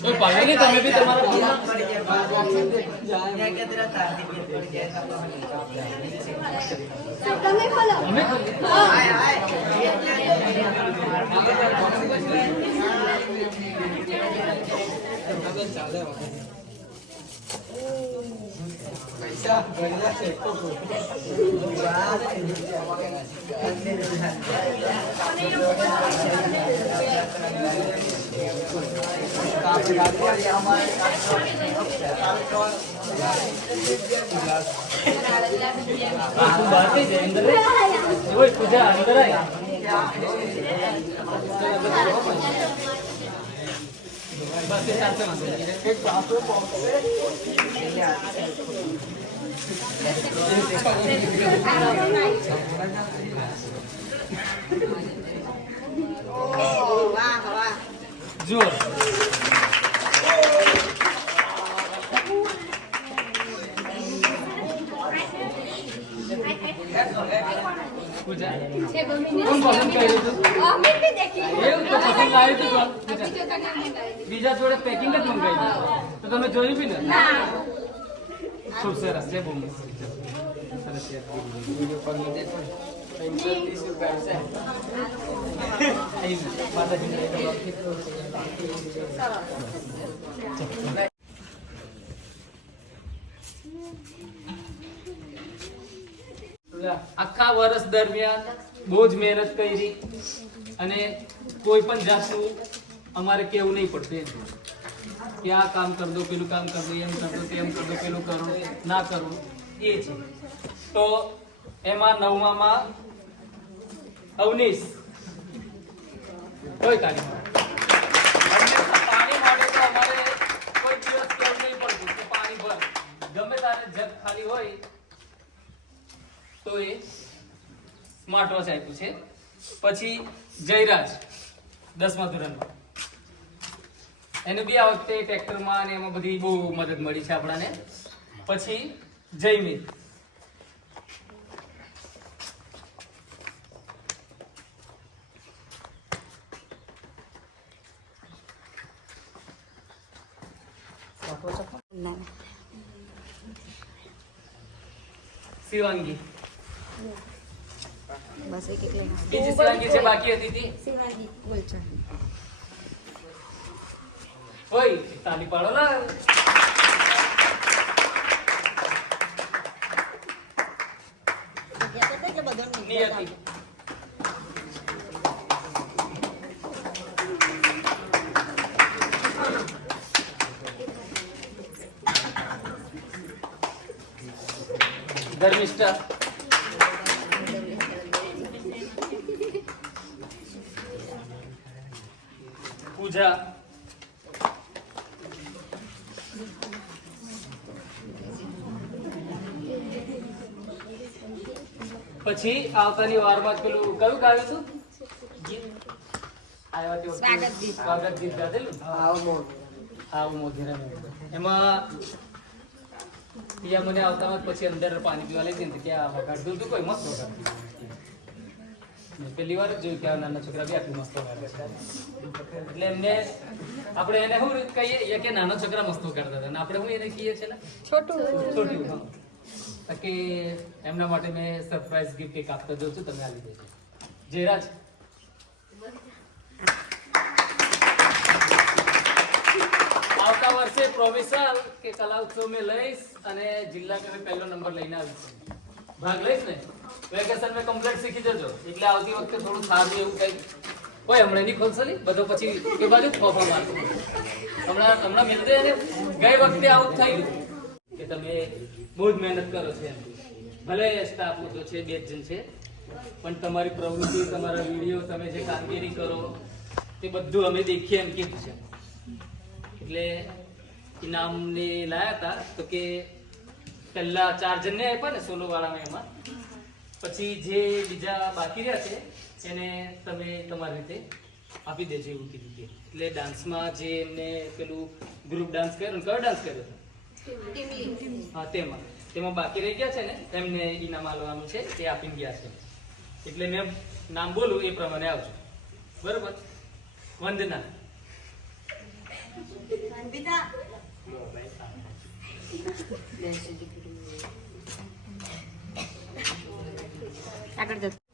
કોઈ પાડે નહીં તમે બી તમારા તમે ખોલો. અમે પૂજા અંદર જુઓ પૂજા કોણ પસંદ કર્યું હતું? એવું તો પસંદ આવ્યું હતું બીજા જોડે પેકિંગ જ મંગાવી તો તમે જોયું બી ને ખૂબ સરસ છે બહુ મસ્ત સરસ છે આખા વર્ષ દરમિયાન બહુ જ મહેનત કરી અને કોઈ પણ જાતનું અમારે કેવું નહીં પડતું કે આ કામ કર દો પેલું કામ કર દો એમ કર દો તેમ કર દો પેલું કરો ના કરવું એ છે તો એમાં નવમામાં અવનીશ કોઈ કાઢી પાણી માટે તો અમારે કોઈ દિવસ કેવું નહીં પડતું કે પાણી ભર ગમે તારે જગ ખાલી હોય તો એ સ્માર્ટ વોચ આપ્યું છે પછી જયરાજ 10મા ધોરણમાં એને બી આ વખતે ટ્રેક્ટરમાં અને એમાં બધી બહુ મદદ મળી છે આપણાને પછી જયમીત શિવાંગી બસ એક એક લેના. બીજી શિવાંગી છે બાકી હતી તી શિવાજી બોલજો. ઓય તાલી પાડો લા નિયતિ ધર્મિષ્ઠા પૂજા પછી આવતાની વારમાં જ પેલું કયું ગાયું હતું સ્વાગત ગીત ગાધેલું આવ મોઢેરા એમાં પિયા મને આવતામાં પછી અંદર પાણી પીવા લઈ જઈને કે આ વગાડતું હતું કોઈ મસ્ત વગાડતું પહેલી વાર જ જોયું કે આ નાના છોકરા બી આટલું મસ્ત વગાડે એટલે એમને આપણે એને શું કહીએ કે નાના છોકરા મસ્ત વગાડતા હતા અને આપણે શું એને કહીએ છીએ ને છોટું હા કે એમના માટે મેં સરપ્રાઈઝ ગિફ્ટ એક આપતા દઉં છું તમે આવી દેજો જયરાજ આવતા વર્ષે પ્રોફેસર કે કલા ઉત્સવ મેં લઈશ અને જિલ્લા કે પહેલો નંબર લઈને આવીશ ભાગ લઈશ ને વેકેશન મેં કમ્પ્લીટ શીખી જજો એટલે આવતી વખતે થોડું સારું એવું કંઈક કોઈ હમણાં નહીં ખોલશે બધો પછી એ બાજુ ફોફા મારશે હમણાં મિલતે અને ગઈ વખતે આવું થયું કે તમે બહુ જ મહેનત કરો છો એમ ભલે સ્ટાફ ઓછો છે 2 જણ છે પણ તમારી પ્રવૃત્તિ તમારા વિડીયો તમે જે કામગીરી કરો તે બધું અમે દેખીએ એમ કીધું છે એટલે ઇનામને લાયા હતા તો કે પહેલા 4 જણને આપ્યા ને સોલો વાળામાં એમાં પછી જે બીજા બાકી રહ્યા છે એને તમે તમારી રીતે આપી દેજો એવું કીધું કે એટલે ડાન્સમાં જે એમને પેલું ગ્રુપ ડાન્સ કર્યો ને કયો ડાન્સ કર્યો હા તેમાં બાકી રહી ગયા છે ને એમને ઇનામ આલવાનું છે તે આપીને ગયા છે એટલે મેં નામ બોલું એ પ્રમાણે આવજો બરોબર વંદના આગળ જતો